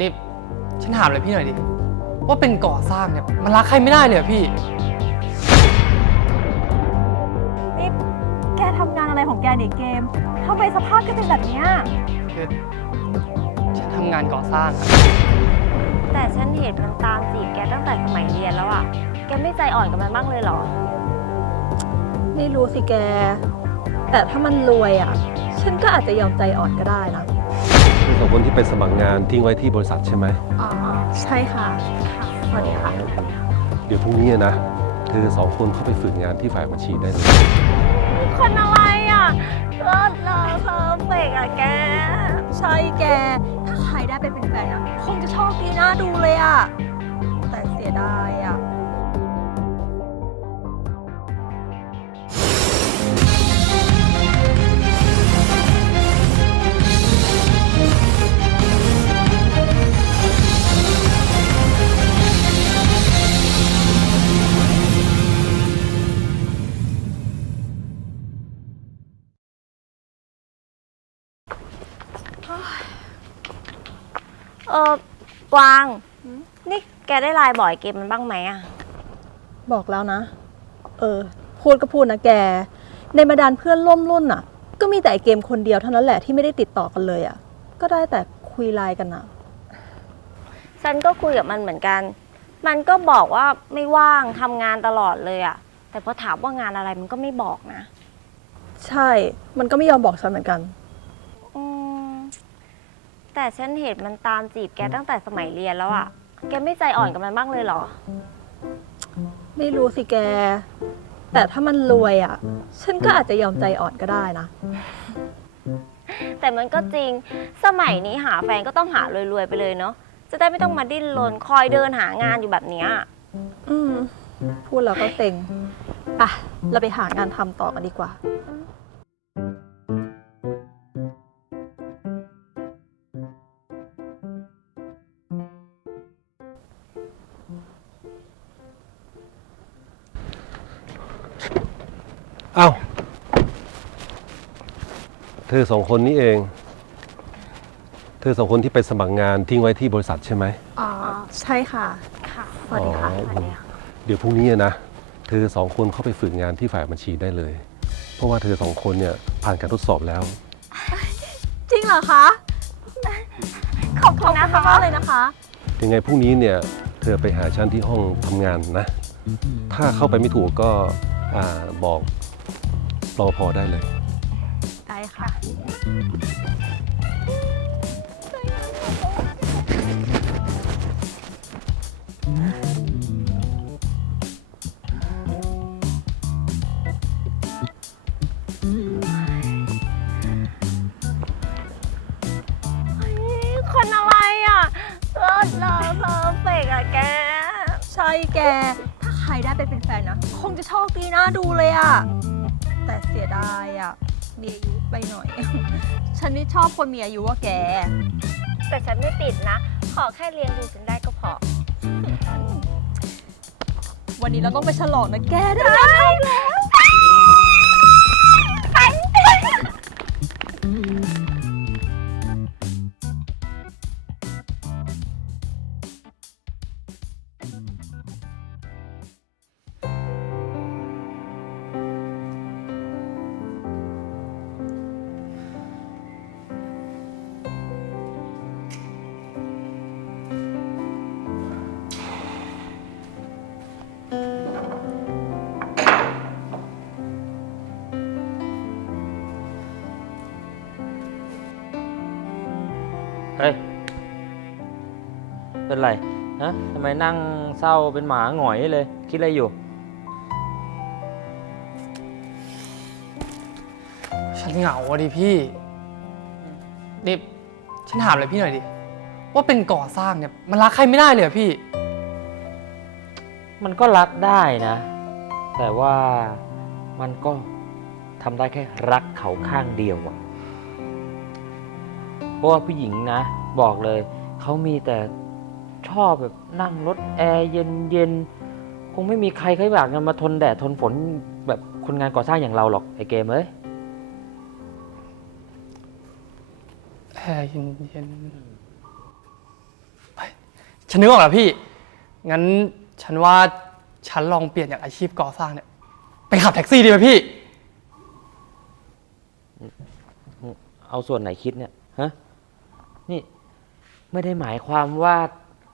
นี่ฉันถามเลยพี่หน่อยดิ ว่าเป็นก่อสร้างเนี่ย มันรักใครไม่ได้เลยเหรอพี่ นี่แกทำงานอะไรของแกเนี่ยเกมทำไมสภาพแกเป็นแบบเนี้ยคือฉันทำงานก่อสร้างอะแต่ฉันเห็นมันตามจีบแกตั้งแต่สมัยเรียนแล้วอะแกไม่ใจอ่อนกับมันบ้างเลยเหรอ ไม่รู้สิแก แต่ถ้ามันรวยอะ ฉันก็อาจจะยอมใจอ่อนก็ได้นะคือ สองคนที่ไปสมัครงานทิ้งไว้ที่บริษัทใช่ไหมอ๋อใช่ค่ะค่ะสวัสดีค่ะ เดี๋ยวพรุ่งนี้นะเธอสองคนเข้าไปฝึกงานที่ฝ่ายบัญชีได้เลยคนอะไรอะเลิศเลอเพอร์เฟกอะแก ใช่แก ถ้าใครได้ไปเป็นแฟนอะคงจะโชคดีน่าดูเลยอะ แต่เสียดายอะ ออกวาง นี่แกได้ไลน์บ่อยเกมมันบ้างไหมอะบอกแล้วนะ เออ พูดก็พูดนะแก ในบรรดาเพื่อนร่วมรุ่นอะ ก็มีแต่ไอ้เกมคนเดียวเท่านั้นแหละที่ไม่ได้ติดต่อกันเลยอะ ก็ได้แต่คุยไลน์กันอะ ฉันก็คุยกับมันเหมือนกัน มันก็บอกว่าไม่ว่างทำงานตลอดเลยอะแต่พอถามว่างานอะไรมันก็ไม่บอกนะ ใช่ มันก็ไม่ยอมบอกฉันเหมือนกันอืม แต่ฉันเห็นมันตามจีบแกตั้งแต่สมัยเรียนแล้วอะแกไม่ใจอ่อนกับมันบ้างเลยเหรอ ไม่รู้สิแก แต่ถ้ามันรวยอะ ฉันก็อาจจะยอมใจอ่อนก็ได้นะ แต่มันก็จริง สมัยนี้หาแฟนก็ต้องหารวยๆไปเลยเนาะ จะได้ไม่ต้องมาดิ้นรนคอยเดินหางานอยู่แบบเนี้ย อืม พูดแล้วก็เซ็งไปะเราไปหางานทำต่อกันดีกว่า เอ้า เธอสองคนนี้เอง เธอสองคนที่ไปสมัครงานทิ้งไว้ที่บริษัทใช่ไหม อ๋อใช่ค่ะ ค่ะ สวัสดีค่ะ อ๋อเดี๋ยวพรุ่งนี้นะ เธอสองคนเข้าไปฝึกงานที่ฝ่ายบัญชีได้เลย เพราะว่าเธอสองคนเนี่ยผ่านการทดสอบแล้ว จริงเหรอคะ ขอบคุณนะคะมากเลยนะคะ ยังไงพรุ่งนี้เนี่ยเธอไปหาฉันที่ห้องทำงานนะ ถ้าเข้าไปไม่ถูกก็อ่าบอก รอพอได้เลย ได้ค่ะ คนอะไรอะเลิศเลอเพอร์เฟกอะแก ใช่แก ถ้าใครได้ไปเป็นแฟนนะ คงจะโชคดีน่าดูเลยอะ มีอายุไปหน่อย ฉันนี่ชอบคนมีอายุว่าแก แต่ฉันไม่ติดนะ ขอแค่เรียนดูฉันได้ก็พอ วันนี้เราต้องไปฉลองนะแกได้แล้ว เป็นไรฮะทำไมนั่งเศร้าเป็นหมาหงอยเลย คิดอะไรอยู่ ฉันเหงาอะดิพี่นี่ฉันถามเลยพี่หน่อยดิ ว่าเป็นก่อสร้างเนี่ย มันรักใครไม่ได้เลยเหรอพี่ มันก็รักได้นะ แต่ว่ามันก็ทำได้แค่รักเขาข้างเดียวอะเพราะว่าผู้หญิงนะ บอกเลย เขามีแต่ ชอบแบบนั่งรถแอร์เย็นๆคงไม่มีใครเขาอยากจะมาทนแดดทนฝนแบบคนงานก่อสร้างอย่างเราหรอกไอเกมเอ้ยแอร์เย็นฉันนึกออกแล้วพี่ งั้นฉันว่าฉันลองเปลี่ยนจากอาชีพก่อสร้างเนี่ยไปขับแท็กซี่ดีไหมพี่ เอาส่วนไหนคิดเนี่ยฮะนี่ไม่ได้หมายความว่า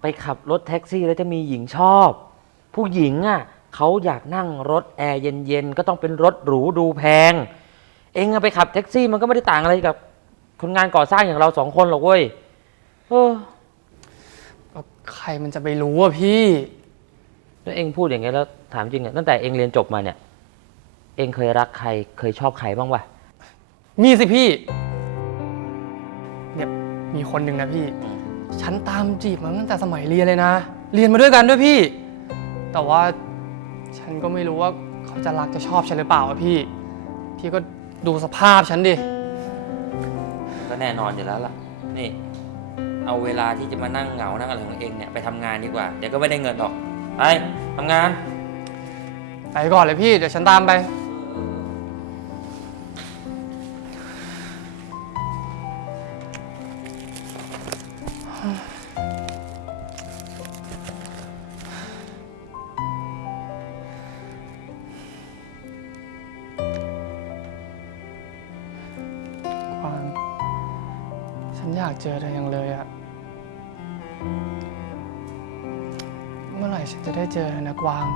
ไปขับรถแท็กซี่แล้วจะมีหญิงชอบ ผู้หญิงอะเขาอยากนั่งรถแอร์เย็นๆก็ต้องเป็นรถหรูดูแพง เองอะไปขับแท็กซี่มันก็ไม่ได้ต่างอะไรกับคนงานก่อสร้างอย่างเราสองคนหรอกเว้ยเออใครมันจะไปรู้อะพี่แล้วเองพูดอย่างเงี้ยแล้วถามจริงอะตั้งแต่เองเรียนจบมาเนี่ย เองเคยรักใครเคยชอบใครบ้างวะมีสิพี่ เนี่ยมีคนหนึ่งนะพี่ ฉันตามจีบมันตั้งแต่สมัยเรียนเลยนะ เรียนมาด้วยกันด้วยพี่ แต่ว่าฉันก็ไม่รู้ว่าเขาจะรักจะชอบฉันหรือเปล่าอะพี่ พี่ก็ดูสภาพฉันดิ ก็แน่นอนอยู่แล้วล่ะ นี่ เอาเวลาที่จะมานั่งเหงา นั่งอะไรของเองเนี่ยไปทำงานดีกว่า เดี๋ยวก็ไม่ได้เงินหรอก ไปทำงาน ไปก่อนเลยพี่ เดี๋ยวฉันตามไป เมื่อไหร่ฉันจะได้เจอธนะกวาง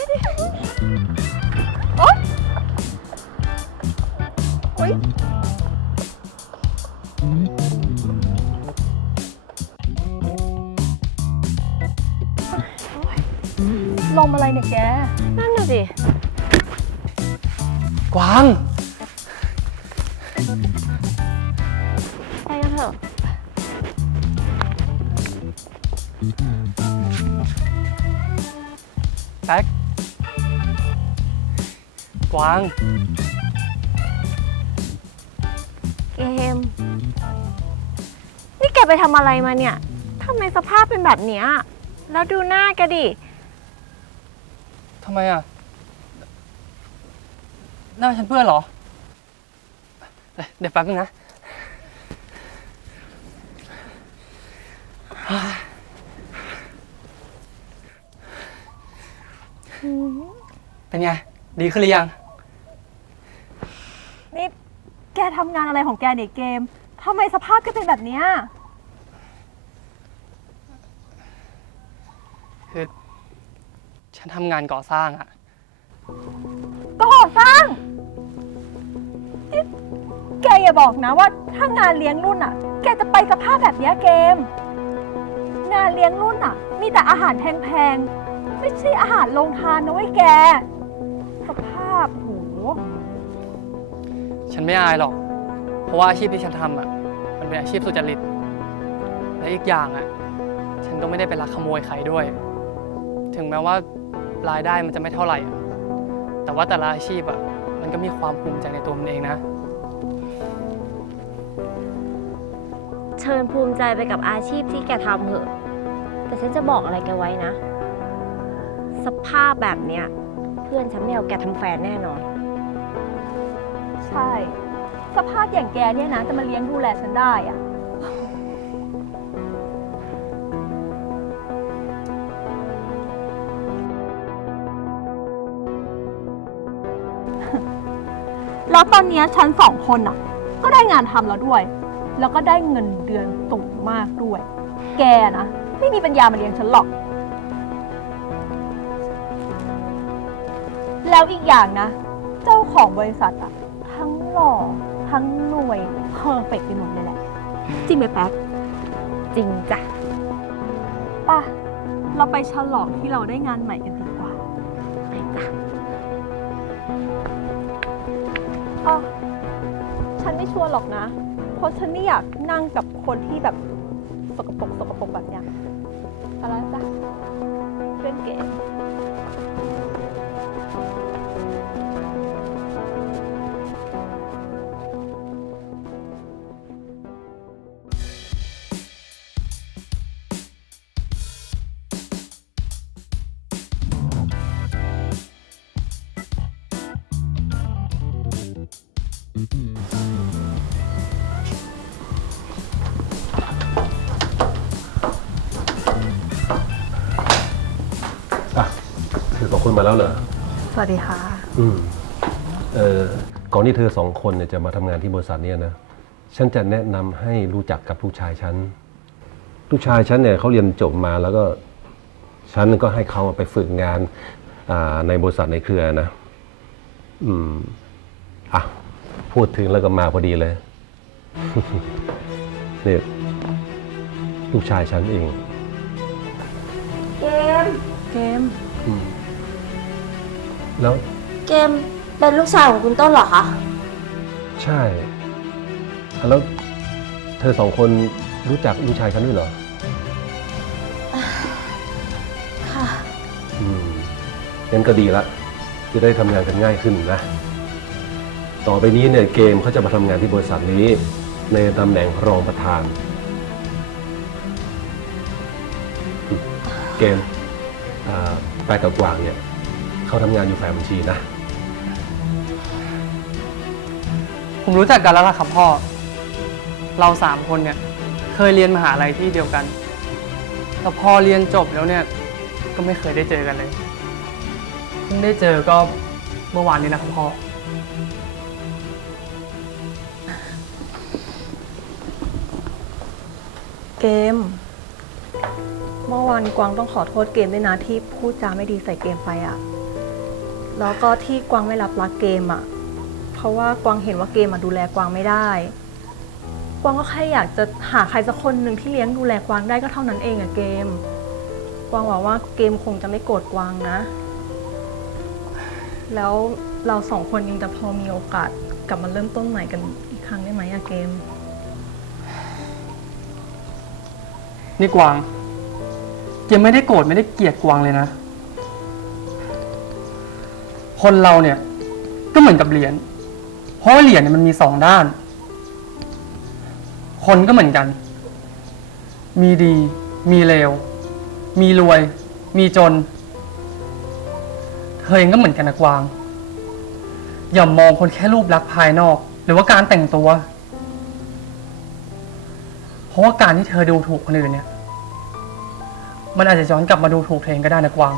ดิไปดิโอ๊ยโอ๊ยลมอะไรเนี่ยแก นั่นน่ะสิ กวาง กวาง เกม นี่แกไปทำอะไรมาเนี่ยทำไมสภาพเป็นแบบเนี้ยแล้วดูหน้าแกดิ ทำไมอะ หน้าฉันเพื่อนเหรอ เดี๋ยวแป๊บนึงนะ เป็นไง ดีขึ้นหรือยังนี่ แกทำงานอะไรของแกเนี่ยเกมทำไมสภาพแกเป็นแบบเนี้ยคือฉันทำงานก่อสร้างอะก่อสร้างนี่แกอย่าบอกนะว่าถ้างานเลี้ยงรุ่นอะ แกจะไปสภาพแบบเนี้ยเกม งานเลี้ยงรุ่นอะ มีแต่อาหารแพงๆ ไม่ใช่อาหารโรงทานนะเว้ยแก สภาพโห ฉันไม่อายหรอก เพราะว่าอาชีพที่ฉันทำอะ มันเป็นอาชีพสุจริต และอีกอย่างอะ ฉันก็ไม่ได้ไปลักขโมยใครด้วย ถึงแม้ว่ารายได้มันจะไม่เท่าไหร่อะแต่ว่าแต่ละอาชีพอะ มันก็มีความภูมิใจในตัวมันเองนะ เชิญภูมิใจไปกับอาชีพที่แกทำเถอะ แต่ฉันจะบอกอะไรแกไว้นะ สภาพแบบเนี้ย เพื่อนฉันไม่เอาแกทำแฟนแน่นอน ใช่ สภาพอย่างแกเนี่ยนะจะมาเลี้ยงดูแลฉันได้อะแล้วตอนเนี้ยฉันสองคนอะ ก็ได้งานทำแล้วด้วย แล้วก็ได้เงินเดือนสูงมากด้วย แกนะ ไม่มีปัญญามาเลี้ยงฉันหรอก แล้วอีกอย่างนะ เจ้าของบริษัทอะ หล่อ ทั้งรวยเพอร์เฟกไปหมดเลยแหละ จริงไหมแป๊กจริงจ้ะป่ะ เราไปฉลองที่เราได้งานใหม่กันดีกว่าไปจ้ะอ๋อฉันไม่ชวนหรอกนะ เพราะฉันไม่อยากนั่งกับคนที่แบบสกปรกสกปรกแบบเนี้ยอะไรจ้ะเบพื่อนเกม มาแล้วเหรอ สวัสดีค่ะ อืม เออก่อนที่เธอสองคนเนี่ยจะมาทำงานที่บริษัทเนี่ยนะ ฉันจะแนะนำให้รู้จักกับลูกชายฉัน ลูกชายฉันเนี่ยเขาเรียนจบมาแล้วก็ฉันก็ให้เขาไปฝึกงานอ่าในบริษัทในเครือนะ อืม อะ พูดถึงแล้วก็มาพอดีเลย นี่ลูกชายฉันเอง เกม เกมอืม แล้วเกมเป็นลูกชายของคุณต้นเหรอคะ ใช่อะแล้วเธอสองคนรู้จักลูกชายฉันด้วยเหรอ ค่ะ อืมงั้นก็ดีละ จะได้ทำงานกันง่ายขึ้นนะ ต่อไปนี้เนี่ยเกมเขาจะมาทำงานที่บริษัทนี้ ในตำแหน่งรองประธานอืมเกมอ่าไปกับกวางเนี่ย เขาทำงานอยู่ฝ่ายบัญชีนะ ผมรู้จักกันแล้วล่ะครับพ่อ เราสามคนเนี่ย เคยเรียนมหาลัยที่เดียวกันแต่พอเรียนจบแล้วเนี่ย ก็ไม่เคยได้เจอกันเลยเพิ่งได้เจอก็เมื่อวานนี้นะครับพ่อ เกม เมื่อวานกวางต้องขอโทษเกมด้วยนะที่พูดจาไม่ดีใส่เกมไปอะ แล้วก็ที่กวางไม่รับรักเกมอะเพราะว่ากวางเห็นว่าเกมอะดูแลกวางไม่ได้ กวางก็แค่อยากจะหาใครสักคนหนึ่งที่เลี้ยงดูแลกวางได้ก็เท่านั้นเองอะเกม กวางหวังว่าเกมคงจะไม่โกรธกวางนะ แล้วเราสองคนยังจะพอมีโอกาสกลับมาเริ่มต้นใหม่กันอีกครั้งได้ไหมอะเกม นี่กวางเกมไม่ได้โกรธไม่ได้เกลียดกวางเลยนะ คนเราเนี่ย ก็เหมือนกับเหรียญเพราะว่าเหรียญเนี่ยมันมีสองด้าน คนก็เหมือนกัน มีดี มีเลว มีรวย มีจน เธอเองก็เหมือนกันนะกวาง อย่ามองคนแค่รูปลักษณ์ภายนอก หรือว่าการแต่งตัว เพราะว่าการที่เธอดูถูกคนอื่นเนี่ย มันอาจจะย้อนกลับมาดูถูกเธอเองก็ได้นะกวาง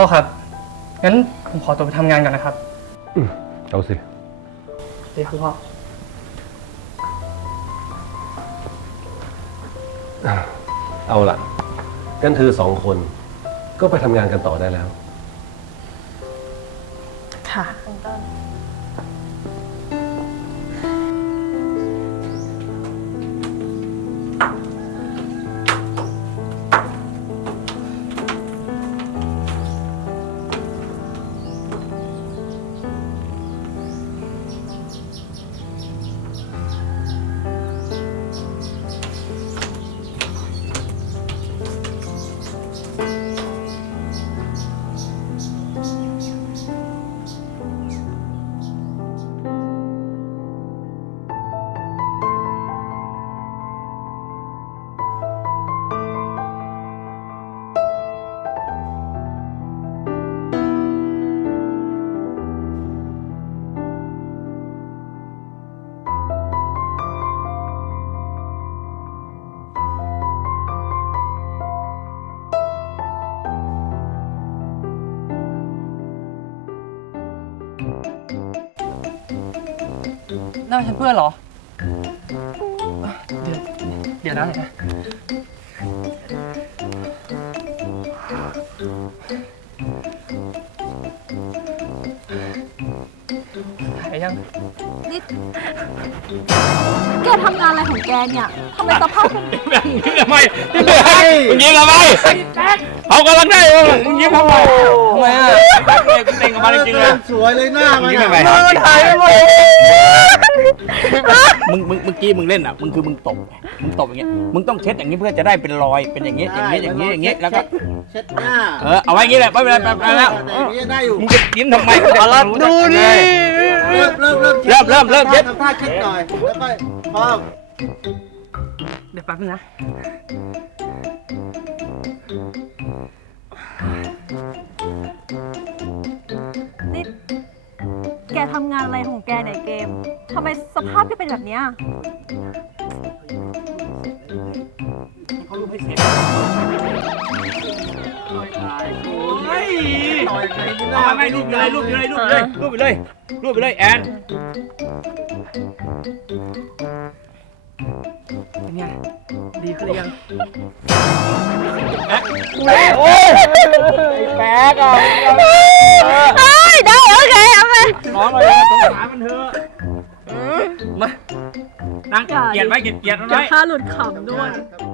พ่อครับ งั้นผมขอตัวไปทำงานก่อนนะครับอืมเอาสิ เดี๋ยวครับพ่อ เอาล่ะงั้นเธอสองคนก็ไปทำงานกันต่อได้แล้ว หน้าฉันเพื่อนเหรอ เดี๋ยวเดี๋ยวนะเดี๋ยวนะหายยัง นี่แกทำงานอะไรของแกเนี่ยทำไมสภาพเป็นแบบนี้ทำไมมึงยิ้มทำไมเขากำลังได้มึงยิ้มทำไมทำไมอะกูเต็งกับมันจริงๆเลยสวยเลยหน้ามันยิ้มอะทำไมถ่ายไปหมด มึงมึงเมื่อกี้มึงเล่นอะมึงคือมึงตบมึงตบอย่างเงี้ยมึงต้องเช็ดอย่างนี้เพื่อจะได้เป็นรอยเป็นอย่างเงี้ยอย่างเงี้ยอย่างเงี้ยอย่างเงี้ยแล้วก็เช็ดหน้าเออเอาไว้อย่างงี้แหละไม่เป็นไรไม่เป็นไรแล้วแต่อย่างนี้ได้อยู่มึงจะยิ้มทำไมเอาละดูดิเริ่มเริ่มเริ่มเริ่มเริ่มเริ่มเช็ดทำท่าเช็ดหน่อยแล้วก็พร้อมเดี๋ยวแป๊บนึงนะ ทำงานอะไรของแกเนี่ยเกมทำไมสภาพแกเป็นแบบเนี้ยเขารูปให้เสร็จต่อยไงที่หน้าเอาไม่รูปเลยรูปเลยรูปเลยรูปไปเลยรูปไปเลยแอนเป็นไงดีขึ้นหรือยังโอ้ยแป๊กอะเฮ้ย ได้โอเคเอาไปน้องเลยสงสารมันเถอะมานั่งเกียดไว้เกียดเกียดมันเดี๋ยวไว้ค่าหลุดขำด้วยเอา